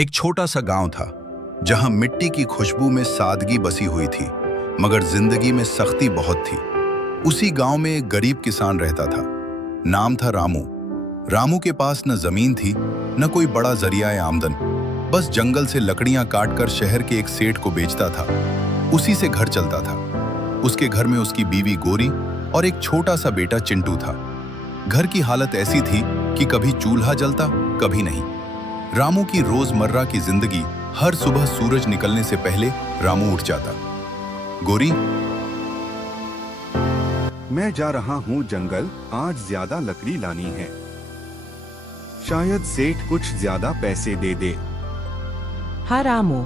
एक छोटा सा गांव था जहां मिट्टी की खुशबू में सादगी बसी हुई थी, मगर जिंदगी में सख्ती बहुत थी। उसी गांव में एक गरीब किसान रहता था। नाम था रामू। रामू के पास न जमीन थी न कोई बड़ा जरिया आमदन। बस जंगल से लकड़ियां काटकर शहर के एक सेठ को बेचता था। उसी से घर चलता था। उसके घर में उसकी बीवी गोरी और एक छोटा सा बेटा चिंटू था। घर की हालत ऐसी थी कि कभी चूल्हा जलता कभी नहीं। रामू की रोजमर्रा की जिंदगी, हर सुबह सूरज निकलने से पहले रामू उठ जाता। गोरी, मैं जा रहा हूँ जंगल, आज ज्यादा लकड़ी लानी है। शायद सेठ कुछ ज्यादा पैसे दे दे। हाँ रामू,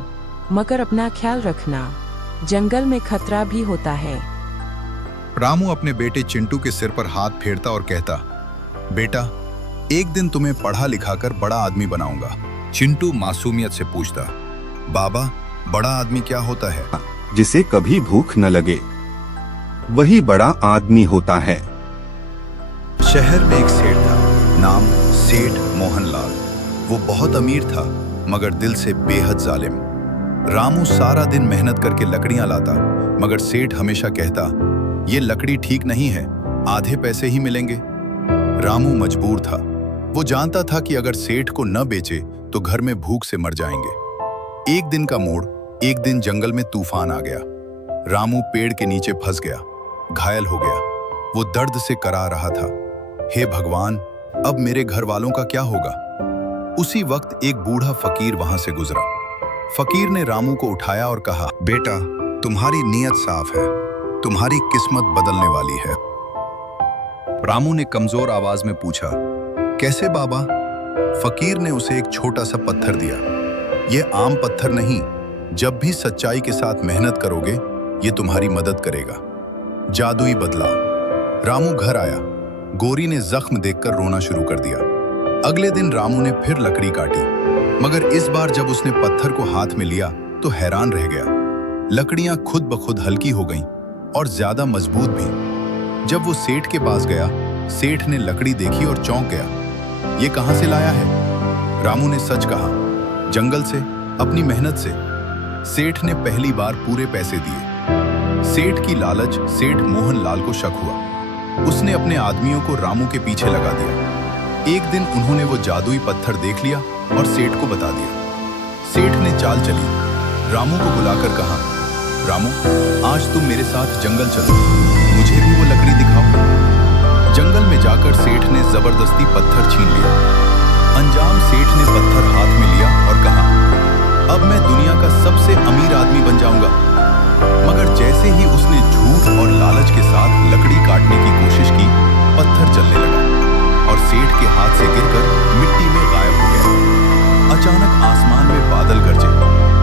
मगर अपना ख्याल रखना, जंगल में खतरा भी होता है। रामू अपने बेटे चिंटू के सिर पर हाथ फेरता और कहता, बेटा, एक दिन तुम्हें पढ़ा लिखाकर बड़ा आदमी बनाऊंगा। चिंटू मासूमियत से पूछता, बाबा, बड़ा आदमी क्या होता है? जिसे कभी भूख न लगे, वही बड़ा आदमी होता है। शहर में एक सेठ था, नाम सेठ मोहनलाल। वो बहुत अमीर था मगर दिल से बेहद जालिम। रामू सारा दिन मेहनत करके लकड़ियां लाता, मगर सेठ हमेशा कहता, ये लकड़ी ठीक नहीं है, आधे पैसे ही मिलेंगे। रामू मजबूर था। वो जानता था कि अगर सेठ को न बेचे तो घर में भूख से मर जाएंगे। एक दिन का मोड़, एक दिन जंगल में तूफान आ गया। रामू पेड़ के नीचे फंस गया, घायल हो गया। वो दर्द से करा रहा था, हे भगवान, अब मेरे घर वालों का क्या होगा? उसी वक्त एक बूढ़ा फकीर वहां से गुजरा। फकीर ने रामू को उठाया और कहा, बेटा, तुम्हारी नीयत साफ है, तुम्हारी किस्मत बदलने वाली है। रामू ने कमजोर आवाज में पूछा, कैसे बाबा? फकीर ने उसे एक छोटा सा पत्थर दिया। ये आम पत्थर नहीं, जब भी सच्चाई के साथ मेहनत करोगे ये तुम्हारी मदद करेगा। जादुई बदलाव। रामू घर आया। गोरी ने जख्म देखकर रोना शुरू कर दिया। अगले दिन रामू ने फिर लकड़ी काटी, मगर इस बार जब उसने पत्थर को हाथ में लिया तो हैरान रह गया। लकड़ियां खुद ब खुद हल्की हो गईं और ज्यादा मजबूत भी। जब वो सेठ के पास गया, सेठ ने लकड़ी देखी और चौंक गया। ये कहां से लाया है? रामू ने सच कहा, जंगल से, अपनी मेहनत से। सेठ ने पहली बार पूरे पैसे दिए। सेठ की लालच सेठ मोहनलाल को शक हुआ। उसने अपने आदमियों को रामू के पीछे लगा दिया। एक दिन उन्होंने वो जादुई पत्थर देख लिया और सेठ को बता दिया। सेठ ने चाल चली, रामू को बुलाकर कहा, रामू, आज तुम मेरे साथ जंगल चलो, मुझे भी वो लकड़ी दिखाओ। जंगल में जाकर सेठ ने जबरदस्ती पत्थर छीन लिया। अंजाम, सेठ ने पत्थर हाथ में लिया और कहा, अब मैं दुनिया का सबसे अमीर आदमी बन जाऊंगा। मगर जैसे ही उसने झूठ और लालच के साथ लकड़ी काटने की कोशिश की, पत्थर चलने लगा और सेठ के हाथ से गिरकर मिट्टी में गायब हो गया। अचानक आसमान में बादल गरजे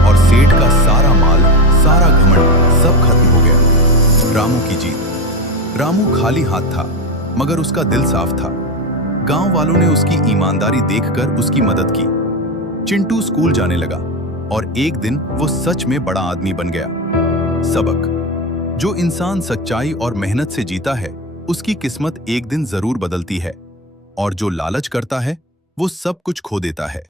और सेठ का सारा माल, सारा घमंड सब खत्म हो गया। रामू की जीत। रामू खाली हाथ था मगर उसका दिल साफ था। गांव वालों ने उसकी ईमानदारी देखकर उसकी मदद की। चिंटू स्कूल जाने लगा और एक दिन वो सच में बड़ा आदमी बन गया। सबक: जो इंसान सच्चाई और मेहनत से जीता है, उसकी किस्मत एक दिन जरूर बदलती है, और जो लालच करता है वो सब कुछ खो देता है।